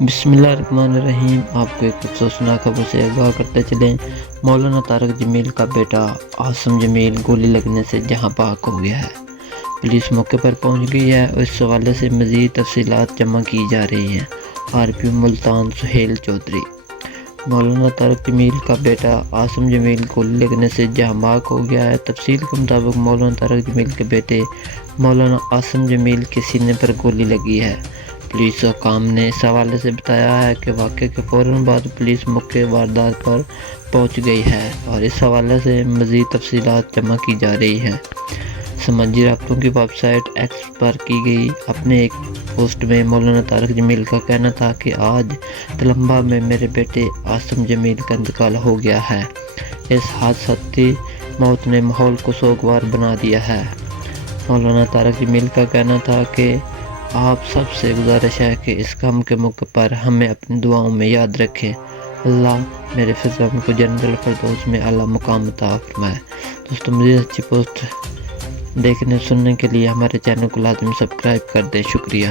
بسم اللہ الرحمن الرحیم۔ آپ کو ایک افسوسناک خبر سے آگاہ کرتے چلیں۔ مولانا طارق جمیل کا بیٹا عاصم جمیل گولی لگنے سے جہاں پاک ہو گیا ہے۔ پولیس موقع پر پہنچ گئی ہے اور اس حوالے سے مزید تفصیلات جمع کی جا رہی ہیں۔ RPO ملتان سہیل چودھری۔ مولانا طارق جمیل کا بیٹا عاصم جمیل گولی لگنے سے جہاں بھاگ ہو گیا ہے۔ تفصیل کے مطابق مولانا طارق جمیل کے بیٹے مولانا عاصم جمیل کے سینے پر گولی لگی ہے۔ پولیس حکام نے اس حوالے سے بتایا ہے کہ واقعے کے فوراً بعد پولیس موقع واردات پر پہنچ گئی ہے اور اس حوالے سے مزید تفصیلات جمع کی جا رہی ہیں۔ سماجی رابطوں کی ویب سائٹ ایکس پر کی گئی اپنے ایک پوسٹ میں مولانا طارق جمیل کا کہنا تھا کہ آج تلمبہ میں میرے بیٹے عاصم جمیل کا انتقال ہو گیا ہے۔ اس حادثاتی موت نے ماحول کو سوگوار بنا دیا ہے۔ مولانا طارق جمیل کا کہنا تھا کہ آپ سب سے گزارش ہے کہ اس غم کے موقع پر ہمیں اپنی دعاؤں میں یاد رکھیں۔ اللہ میرے فرزند کو جنت الفردوس میں اعلیٰ مقام عطا فرمائے۔ دوستو، مزید اچھی پوسٹ دیکھنے سننے کے لیے ہمارے چینل کو لازمی سبسکرائب کر دیں۔ شکریہ۔